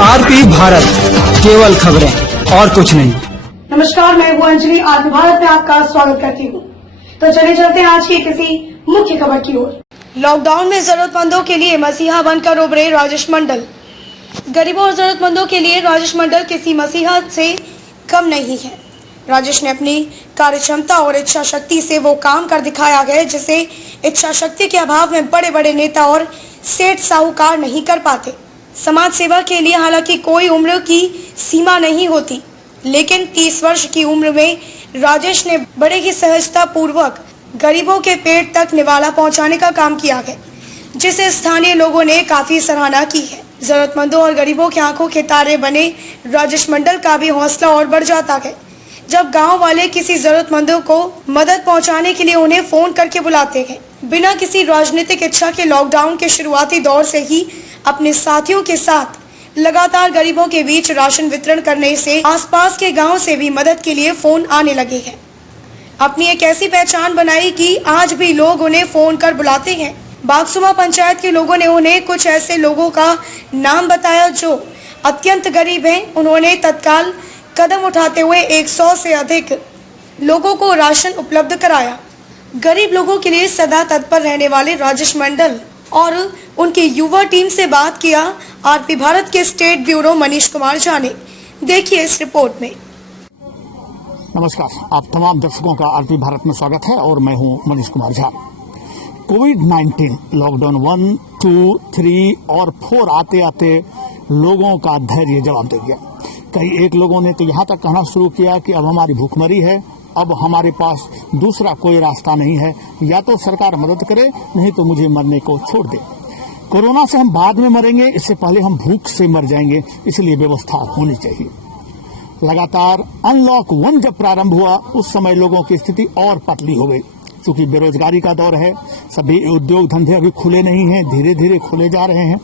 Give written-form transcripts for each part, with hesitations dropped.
RP Bharat, केवल खबरें और कुछ नहीं। नमस्कार, मैं हूँ अंजलि। आरपी भारत में आपका स्वागत करती हूँ। तो चलिए चलते हैं आज की किसी मुख्य खबर की ओर। लॉकडाउन में जरूरतमंदों के लिए मसीहा बनकर उभरे राजेश मंडल। गरीबों और जरूरतमंदों के लिए राजेश मंडल किसी मसीहा से कम नहीं है। राजेश ने अपनी कार्यक्षमता और इच्छा शक्ति से वो काम कर दिखाया है जिसे इच्छा शक्ति के अभाव में बड़े बड़े नेता और सेठ साहूकार नहीं कर पाते। समाज सेवा के लिए हालांकि कोई उम्र की सीमा नहीं होती, लेकिन 30 वर्ष की उम्र में राजेश ने बड़े ही सहजता पूर्वक गरीबों के पेट तक निवाला पहुंचाने का काम किया है, जिसे स्थानीय लोगों ने काफी सराहना की है। जरूरतमंदों और गरीबों की आंखों के तारे बने राजेश मंडल का भी हौसला और बढ़ जाता है जब गांव वाले किसी जरूरतमंदों को मदद पहुंचाने के लिए उन्हें फोन करके बुलाते हैं। बिना किसी राजनीतिक इच्छा के लॉकडाउन के शुरुआती दौर से ही अपने साथियों के साथ लगातार गरीबों के बीच राशन वितरण करने से आसपास के गांव से भी मदद के लिए फोन आने लगे हैं। अपनी एक ऐसी पहचान बनाई कि आज भी लोग उन्हें फोन कर बुलाते हैं। बागसुमा पंचायत के लोगों ने उन्हें कुछ ऐसे लोगों का नाम बताया जो अत्यंत गरीब हैं। उन्होंने तत्काल कदम उठाते हुए 100 से अधिक लोगों को राशन उपलब्ध कराया। गरीब लोगों के लिए सदा तत्पर रहने वाले राजेश मंडल और उनकी युवा टीम से बात किया आरपी भारत के स्टेट ब्यूरो मनीष कुमार झा ने। देखिए इस रिपोर्ट में। नमस्कार, आप तमाम दर्शकों का आरपी भारत में स्वागत है और मैं हूं मनीष कुमार झा। कोविड-19 लॉकडाउन 1, 2, 3 और 4 आते आते लोगों का धैर्य जवाब दे गया। कई एक लोगों ने तो यहाँ तक कहना शुरू किया कि अब हमारी भूखमरी है, अब हमारे पास दूसरा कोई रास्ता नहीं है, या तो सरकार मदद करे नहीं तो मुझे मरने को छोड़ दे। कोरोना से हम बाद में मरेंगे, इससे पहले हम भूख से मर जाएंगे, इसलिए व्यवस्था होनी चाहिए। लगातार अनलॉक 1 जब प्रारंभ हुआ उस समय लोगों की स्थिति और पतली हो गई। चूंकि बेरोजगारी का दौर है, सभी उद्योग धंधे अभी खुले नहीं हैं, धीरे धीरे खुले जा रहे हैं।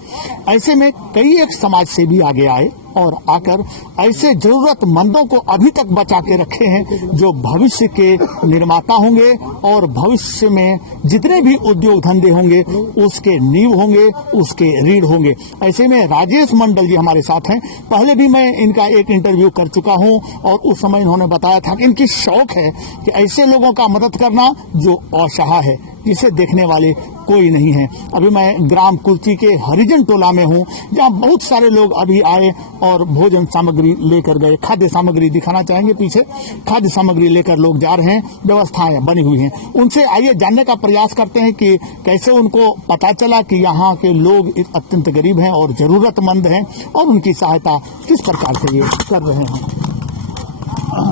ऐसे में कई एक समाज से भी आगे आए और आकर ऐसे जरूरतमंदों को अभी तक बचा के रखे हैं जो भविष्य के निर्माता होंगे और भविष्य में जितने भी उद्योग धंधे होंगे उसके नींव होंगे, उसके रीढ़ होंगे। ऐसे में राजेश मंडल जी हमारे साथ हैं। पहले भी मैं इनका एक इंटरव्यू कर चुका हूं और उस समय इन्होंने बताया था कि इनकी शौक है कि ऐसे लोगों का मदद करना जो असहाय है, जिसे देखने वाले कोई नहीं है। अभी मैं ग्राम कुर्ची के हरिजन टोला में हूं, जहां बहुत सारे लोग अभी आए और भोजन सामग्री लेकर गए। खाद्य सामग्री दिखाना चाहेंगे पीछे, खाद्य सामग्री लेकर लोग जा रहे हैं, व्यवस्थाएं बनी हुई हैं। उनसे आइए जानने का प्रयास करते हैं कि कैसे उनको पता चला कि यहाँ के लोग अत्यंत गरीब हैं और जरूरतमंद हैं और उनकी सहायता किस प्रकार से ये कर रहे हैं।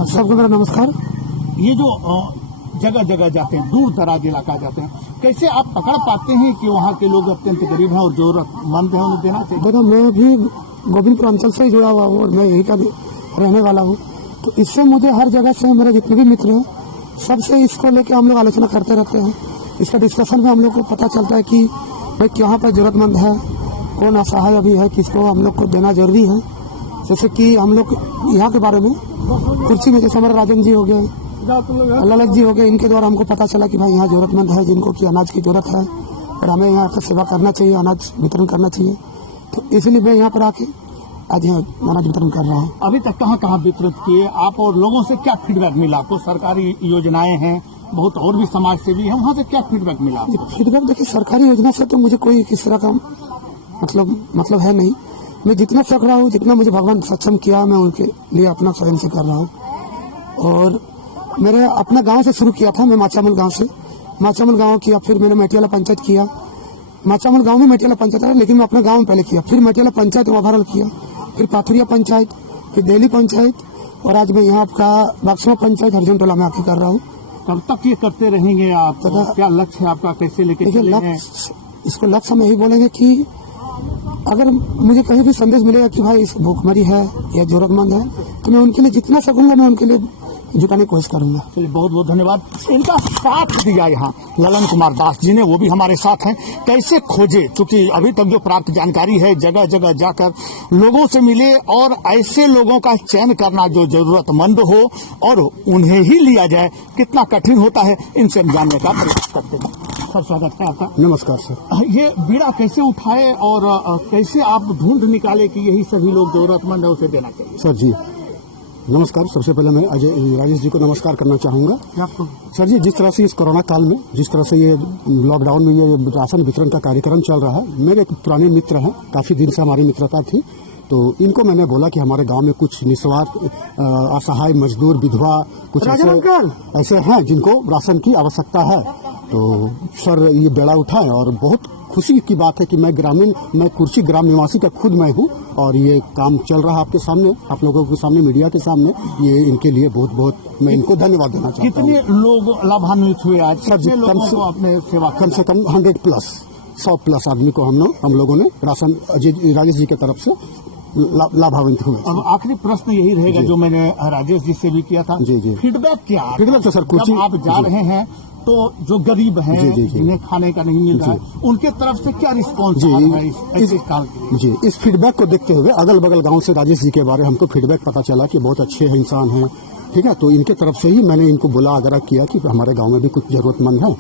सबको मेरा नमस्कार। ये जो जगह जगह जाते हैं, दूर दराज इलाका जाते हैं, कैसे आप पकड़ पाते हैं कि वहाँ के लोग अत्यंत गरीब हैं और जरूरतमंद हैं, उन्हें देना चाहिए? देखो, मैं भी गोविंदपुर अंचल से ही जुड़ा हुआ हूँ और मैं यहीं का रहने वाला हूँ, तो इससे मुझे हर जगह से मेरे जितने भी मित्र हैं सबसे इसको लेकर हम लोग आलोचना करते रहते हैं। इसका डिस्कशन में हम लोग को पता चलता है कि भाई यहाँ पर जरूरतमंद है, कौन असहाय अभी है, किसको हम लोग को देना जरूरी है। जैसे कि हम लोग यहाँ के बारे में कुर्सी में जैसे हमारे राजन जी हो गए, ललित जी हो गए, इनके द्वारा हमको पता चला कि भाई यहाँ जरूरतमंद है जिनको कि अनाज की जरूरत है और हमें यहाँ पर सेवा करना चाहिए, अनाज वितरण करना चाहिए। तो इसलिए मैं यहाँ पर आके आज यहाँ अनाज वितरण कर रहा हूँ। अभी तक कहाँ कहाँ वितरित किए आप और लोगों से क्या फीडबैक मिला आपको? सरकारी योजनाएं हैं, बहुत और भी समाज सेवी है, वहाँ से क्या फीडबैक मिला? फीडबैक देखिए, सरकारी योजना से तो मुझे कोई किस तरह का मतलब है नहीं। मैं जितना सक रहा हूँ, जितना मुझे भगवान सक्षम किया, मैं उनके लिए अपना स्वयं से कर रहा हूँ। और मेरे अपना गांव से शुरू किया था, मैं माचामल गांव से, माचामल गांव किया, फिर मैंने मेटियाला पंचायत किया। माचामल गांव में मेटियाला पंचायत है, लेकिन मैं अपने गांव में पहले किया, फिर मेटियाला पंचायत ओवरऑल किया, फिर पाथुरिया पंचायत, फिर दिल्ली पंचायत और आज मैं यहाँ आपका बागसुमा पंचायत हरिजन टोला में आके कर रहा हूँ। कब तक ये करते रहेंगे आप? क्या लक्ष्य है आपका, कैसे लेके चलेंगे? इसको लक्ष्य हम यही बोलेंगे कि अगर मुझे कहीं भी संदेश मिलेगा कि भाई इस भूखमरी है या जरूरतमंद है, तो मैं उनके लिए जितना सकूंगा मैं उनके लिए जुटाने की कोशिश करूंगा। चलिए बहुत बहुत धन्यवाद। इनका साथ दिया यहाँ ललन कुमार दास जी ने, वो भी हमारे साथ हैं। कैसे खोजे, क्योंकि अभी तक जो प्राप्त जानकारी है जगह जगह जाकर लोगों से मिले और ऐसे लोगों का चयन करना जो जरूरतमंद हो और उन्हें ही लिया जाए, कितना कठिन होता है, इनसे हम जानने का प्रयास करते हैं। सर स्वागत है आपका। नमस्कार सर। ये बीड़ा कैसे उठाए और कैसे आप ढूंढ निकाले कि यही सभी लोग जरूरतमंद है उसे देना चाहिए? सर जी नमस्कार। सबसे पहले मैं अजय राजेश जी को नमस्कार करना चाहूँगा। सर जी, जिस तरह से इस कोरोना काल में, जिस तरह से ये लॉकडाउन में ये राशन वितरण का कार्यक्रम चल रहा है, मेरे एक पुराने मित्र हैं, काफ़ी दिन से हमारी मित्रता थी, तो इनको मैंने बोला कि हमारे गांव में कुछ निस्वार्थ असहाय मजदूर, विधवा कुछ ऐसे हैं जिनको राशन की आवश्यकता है। तो सर ये बेड़ा उठाए और बहुत खुशी की बात है कि मैं कुर्सी ग्राम निवासी का खुद मैं हूँ और ये काम चल रहा है आपके सामने, आप लोगों के सामने, मीडिया के सामने। ये इनके लिए बहुत बहुत मैं इनको धन्यवाद देना चाहता हूँ। कितने लोग लाभान्वित हुए आज? सर जी कम से कम 100 प्लस आदमी को हम लोगों ने राशन राजेश जी की तरफ से लाभान्वित हुए। अब आखिरी प्रश्न यही रहेगा जो मैंने राजेश जी से भी किया था। जी। फीडबैक क्या? फीडबैक तो सर कुछ आप जा रहे हैं तो जो गरीब हैं, जिन्हें खाने का नहीं मिल रहा है, उनके तरफ से क्या रिस्पॉन्स आ रहा है इस काल के? जी, इस फीडबैक को देखते हुए अगल बगल गांव से राजेश जी के बारे हमको फीडबैक पता चला कि बहुत अच्छे इंसान हैं, ठीक है। तो इनके तरफ से ही मैंने इनको बुला आग्रह किया कि हमारे गांव में भी कुछ जरूरतमंद है।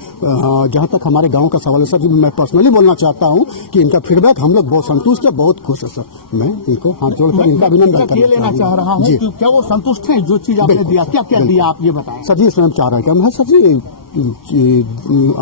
जहां तक हमारे गांव का सवाल है सर जी, मैं पर्सनली बोलना चाहता हूं कि इनका फीडबैक हम लोग बहुत संतुष्ट है, बहुत खुश है सर। मैं इनको हाथ जोड़कर इनका अभिनंदन लेना चाह रहा हूँ। क्या वो संतुष्ट है जो चीज आपने दिया? क्या क्या दिया आप ये बताएं। सर जी इसमें 4 आइटम है सर जी,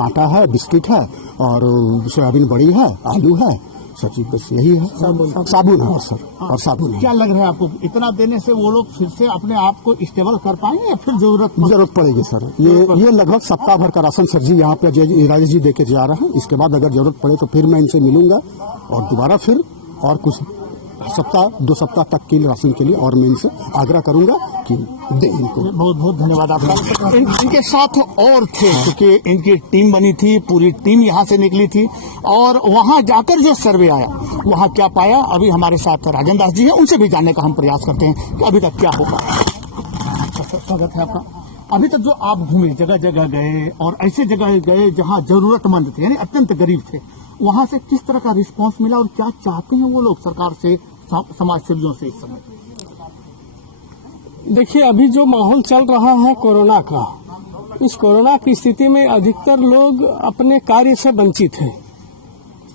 आटा है, बिस्किट है और सोयाबीन बड़ी है, आलू है सर जी, बस यही है। साबुन है सर, और साबुन है। क्या लग रहा है आपको इतना देने से वो लोग फिर से अपने आप को स्टेबल कर पाएंगे या फिर जरूरत पड़ेगी सर? ये लगभग सप्ताह भर का राशन सर जी यहाँ पे राजेश जी देके जा रहे हैं। इसके बाद अगर जरूरत पड़े तो फिर मैं इनसे मिलूंगा और दोबारा फिर और कुछ 2 सप्ताह तक के लिए राशन के लिए और मैं इनसे आग्रह करूंगा कि दे इनको। बहुत बहुत धन्यवाद आपका। इनके साथ और थे, क्योंकि इनकी टीम बनी थी, पूरी टीम यहाँ से निकली थी और वहाँ जाकर जो सर्वे आया वहाँ क्या पाया, अभी हमारे साथ राजन दास जी हैं, उनसे भी जानने का हम प्रयास करते हैं कि अभी तक क्या होगा। स्वागत है आपका। अभी तक जो आप घूमे, जगह जगह गए और ऐसे जगह गए जहाँ जरूरतमंद थे, यानी अत्यंत गरीब थे, वहाँ से किस तरह का रिस्पांस मिला और क्या चाहते हैं वो लोग सरकार से, समाज सेवियों से इस समय? देखिए, अभी जो माहौल चल रहा है कोरोना का, इस कोरोना की स्थिति में अधिकतर लोग अपने कार्य से वंचित हैं,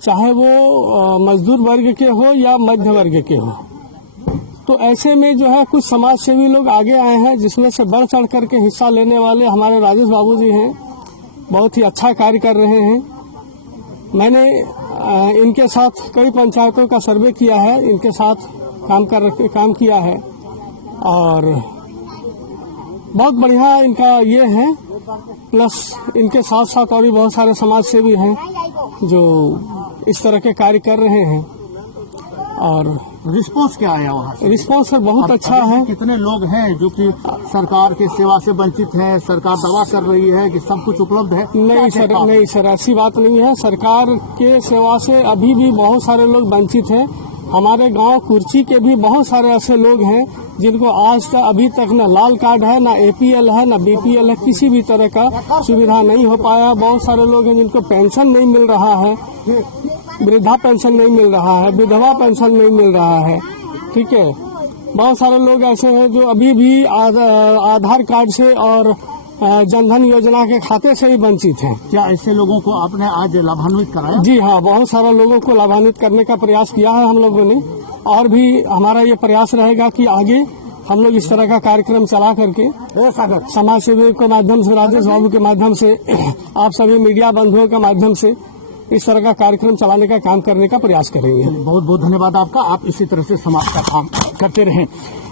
चाहे वो मजदूर वर्ग के हो या मध्य वर्ग के हो। तो ऐसे में जो है कुछ समाज सेवी लोग आगे आए हैं, जिसमें से बढ़ चढ़ करके हिस्सा लेने वाले हमारे राजेश बाबू जी हैं, बहुत ही अच्छा कार्य कर रहे हैं। मैंने इनके साथ कई पंचायतों का सर्वे किया है, इनके साथ काम किया है और बहुत बढ़िया इनका ये है। प्लस इनके साथ साथ और भी बहुत सारे समाज सेवी हैं जो इस तरह के कार्य कर रहे हैं। और रिस्पांस क्या आया वहाँ से? रिस्पांस सर बहुत अच्छा है। कितने लोग हैं जो कि सरकार की सेवा से वंचित हैं? सरकार दावा कर रही है कि सब कुछ उपलब्ध है। नहीं सर ऐसी बात नहीं है। सरकार के सेवा से अभी भी बहुत सारे लोग वंचित हैं। हमारे गांव कुर्ची के भी बहुत सारे ऐसे लोग हैं जिनको आज तक अभी तक न लाल कार्ड है, न APL है, न BPL है, किसी भी तरह का सुविधा नहीं हो पाया। बहुत सारे लोग हैं जिनको पेंशन नहीं मिल रहा है, वृद्धा पेंशन नहीं मिल रहा है, विधवा पेंशन नहीं मिल रहा है, ठीक है। बहुत सारे लोग ऐसे हैं जो अभी भी आधार कार्ड से और जनधन योजना के खाते से ही वंचित हैं। क्या ऐसे लोगों को आपने आज लाभान्वित कराया? जी हाँ, बहुत सारे लोगों को लाभान्वित करने का प्रयास किया है हम लोगों ने, और भी हमारा ये प्रयास रहेगा कि आगे हम लोग इस तरह का कार्यक्रम चला करके समाज सेवियों के माध्यम से, राजेश बाबू के माध्यम से, आप सभी मीडिया बंधुओं के माध्यम से इस तरह का कार्यक्रम चलाने का काम करने का प्रयास करेंगे। बहुत बहुत धन्यवाद आपका। आप इसी तरह से समाज का काम करते रहें।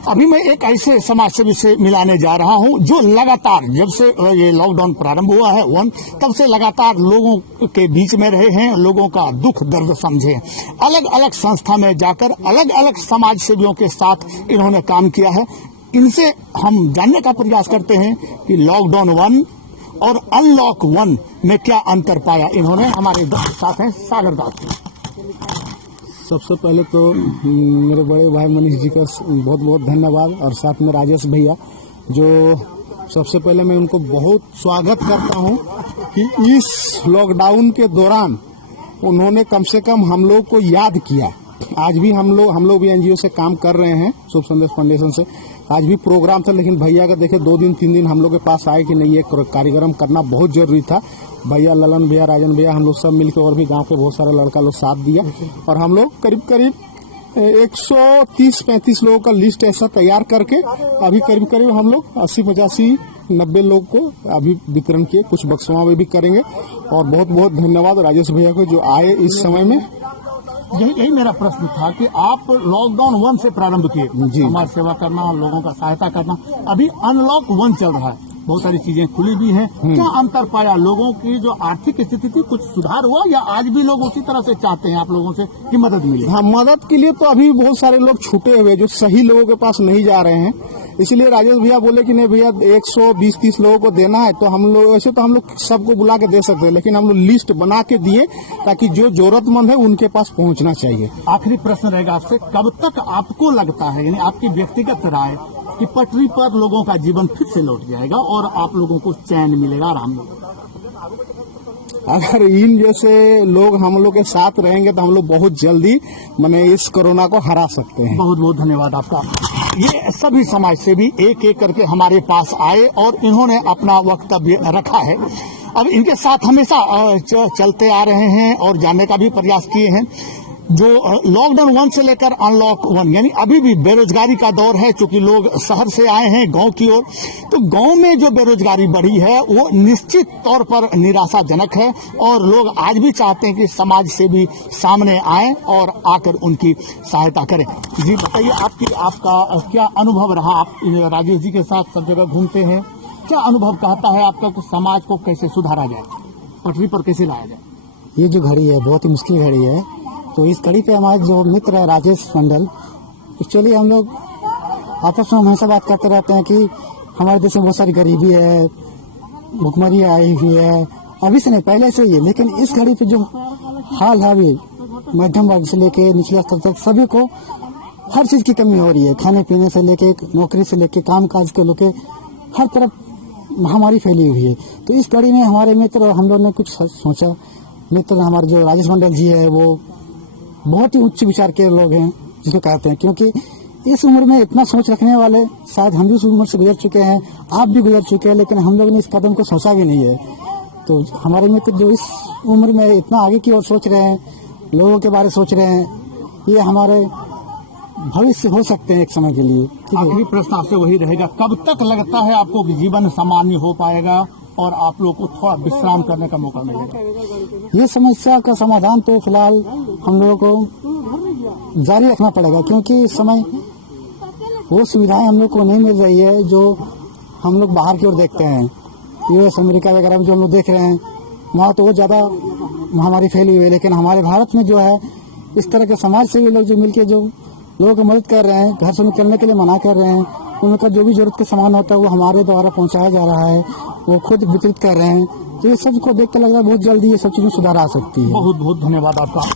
अभी मैं एक ऐसे समाज सेवी से मिलाने जा रहा हूं जो लगातार, जब से ये लॉकडाउन प्रारंभ हुआ है तब से लगातार लोगों के बीच में रहे हैं, लोगों का दुख दर्द समझे। अलग अलग संस्था में जाकर अलग अलग समाज सेवियों के साथ इन्होंने काम किया है। इनसे हम जानने का प्रयास करते हैं कि लॉकडाउन 1 और अनलॉक 1 में क्या अंतर पाया इन्होंने। हमारे साथ हैं सागर दास जी। सबसे पहले तो मेरे बड़े भाई मनीष जी का बहुत बहुत धन्यवाद, और साथ में राजेश भैया जो सबसे पहले मैं उनको बहुत स्वागत करता हूं कि इस लॉकडाउन के दौरान उन्होंने कम से कम हम लोग को याद किया। आज भी हम लोग भी एनजीओ से काम कर रहे हैं, शुभ संदेश फाउंडेशन से। आज भी प्रोग्राम था, लेकिन भैया का देखे 2 दिन 3 दिन हम लोग के पास आए कि नहीं, ये कार्यक्रम करना बहुत जरूरी था। भैया, ललन भैया, राजन भैया, हम लोग सब मिलकर और भी गांव के बहुत सारे लड़का लोग साथ दिया और हम लोग करीब 130-35 लोगों का लिस्ट ऐसा तैयार करके अभी करीब हम लोग 80-85-90 लोग को अभी वितरण किए। कुछ बक्सवा में भी करेंगे और बहुत बहुत धन्यवाद राजेश भैया को जो आए इस समय में। यही मेरा प्रश्न था कि आप लॉकडाउन 1 से प्रारंभ किए जी, समाज सेवा करना, लोगों का सहायता करना। अभी अनलॉक 1 चल रहा है, बहुत सारी चीजें खुली भी हैं। क्या अंतर पाया? लोगों की जो आर्थिक स्थिति थी कुछ सुधार हुआ या आज भी लोग उसी तरह से चाहते हैं आप लोगों से कि मदद मिले? हाँ, मदद के लिए तो अभी बहुत सारे लोग छूटे हुए जो सही लोगों के पास नहीं जा रहे हैं। इसलिए राजेश भैया बोले कि नहीं भैया 120-30 लोगों को देना है, तो हम लोग ऐसे तो हम लोग सबको बुला के दे सकते हैं, लेकिन हम लोग लिस्ट बना के दिए ताकि जो जरूरतमंद है उनके पास पहुंचना चाहिए। आखिरी प्रश्न रहेगा आपसे, कब तक आपको लगता है, यानी आपकी व्यक्तिगत राय, कि पटरी पर लोगों का जीवन फिर से लौट जाएगा और आप लोगों को चैन मिलेगा, आराम मिलेगा? अगर इन जैसे लोग हम लोग के साथ रहेंगे तो हम लोग बहुत जल्दी माने इस कोरोना को हरा सकते हैं। बहुत बहुत धन्यवाद आपका। ये सभी समाज सेवी एक एक करके हमारे पास आए और इन्होंने अपना वक्तव्य रखा है। अब इनके साथ हमेशा चलते आ रहे हैं और जानने का भी प्रयास किए हैं। जो लॉकडाउन 1 से लेकर अनलॉक 1 यानी अभी भी बेरोजगारी का दौर है, क्योंकि लोग शहर से आए हैं गांव की ओर, तो गांव में जो बेरोजगारी बढ़ी है वो निश्चित तौर पर निराशाजनक है और लोग आज भी चाहते हैं कि समाज से भी सामने आए और आकर उनकी सहायता करें। जी बताइए, आपका क्या अनुभव रहा? आप राजेश जी के साथ सब जगह घूमते हैं, क्या अनुभव कहता है आपका कि समाज को कैसे सुधारा जाए, पटरी पर कैसे लाया जाए? ये जो घड़ी है बहुत ही मुश्किल घड़ी है, तो इस घड़ी पे हमारे जो मित्र है राजेश मंडल, एक्चुअली हम लोग आपस में हमेशा बात करते रहते हैं कि हमारे देश में बहुत सारी गरीबी है, भुखमरी आई हुई है, अभी से नहीं पहले से ही है, लेकिन इस घड़ी पे जो हाल है अभी मध्यम वर्ग से लेके निचले स्तर तक सभी को हर चीज की कमी हो रही है, खाने पीने से लेके नौकरी से लेके काम काज के लेके हर तरफ महामारी फैली हुई है। तो इस कड़ी में हमारे मित्र और हम लोग ने कुछ सोचा। मित्र हमारे जो राजेश मंडल जी है वो बहुत ही उच्च विचार के लोग हैं जिसको कहते हैं, क्योंकि इस उम्र में इतना सोच रखने वाले शायद हम भी उस उम्र से गुजर चुके हैं, आप भी गुजर चुके हैं, लेकिन हम लोग ने इस कदम को सोचा भी नहीं है। तो हमारे मित्र जो इस उम्र में इतना आगे की ओर सोच रहे हैं, लोगों के बारे में सोच रहे हैं, ये हमारे भविष्य हो सकते हैं एक समय के लिए। आखिरी प्रश्न आपसे वही रहेगा, कब तक लगता है आपको कि जीवन सामान्य हो पाएगा और आप लोग को थोड़ा विश्राम करने का मौका मिलेगा? ये समस्या का समाधान तो फिलहाल हम लोगों को जारी रखना पड़ेगा, क्योंकि इस समय वो सुविधाएं हम लोग को नहीं मिल रही है जो हम लोग बाहर की ओर देखते हैं। यूएस अमेरिका वगैरह में जो हम लोग देख रहे हैं वहाँ तो वो ज़्यादा महामारी फैली हुई है, लेकिन हमारे भारत में जो है इस तरह के समाज सेवी लोग जो मिलकर जो लोगों की मदद कर रहे हैं, घर से निकलने के लिए मना कर रहे हैं, उनका जो भी जरूरत का सामान होता है वो हमारे द्वारा पहुंचाया जा रहा है, वो खुद वितरित कर रहे हैं। तो ये सब को देख कर लग रहा है बहुत जल्दी ये सब चीजें सुधार आ सकती है। बहुत बहुत धन्यवाद आपका।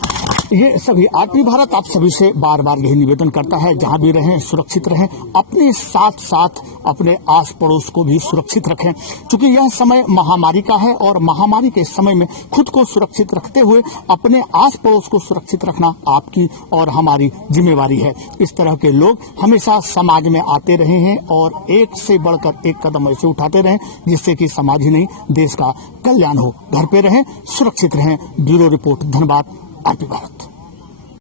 ये सभी आरपी भारत आप सभी से बार बार यही निवेदन करता है, जहां भी रहें सुरक्षित रहें, अपने साथ साथ अपने आस पड़ोस को भी सुरक्षित रखें, क्योंकि यह समय महामारी का है और महामारी के समय में खुद को सुरक्षित रखते हुए अपने आस पड़ोस को सुरक्षित रखना आपकी और हमारी जिम्मेवारी है। इस तरह के लोग हमेशा समाज में आते रहे हैं और एक से बढ़कर एक कदम ऐसे उठाते रहें जिससे कि समाज ही नहीं देश का कल्याण हो। घर पे रहें, सुरक्षित रहें। ब्यूरो रिपोर्ट, धन्यवाद। आरपी भारत।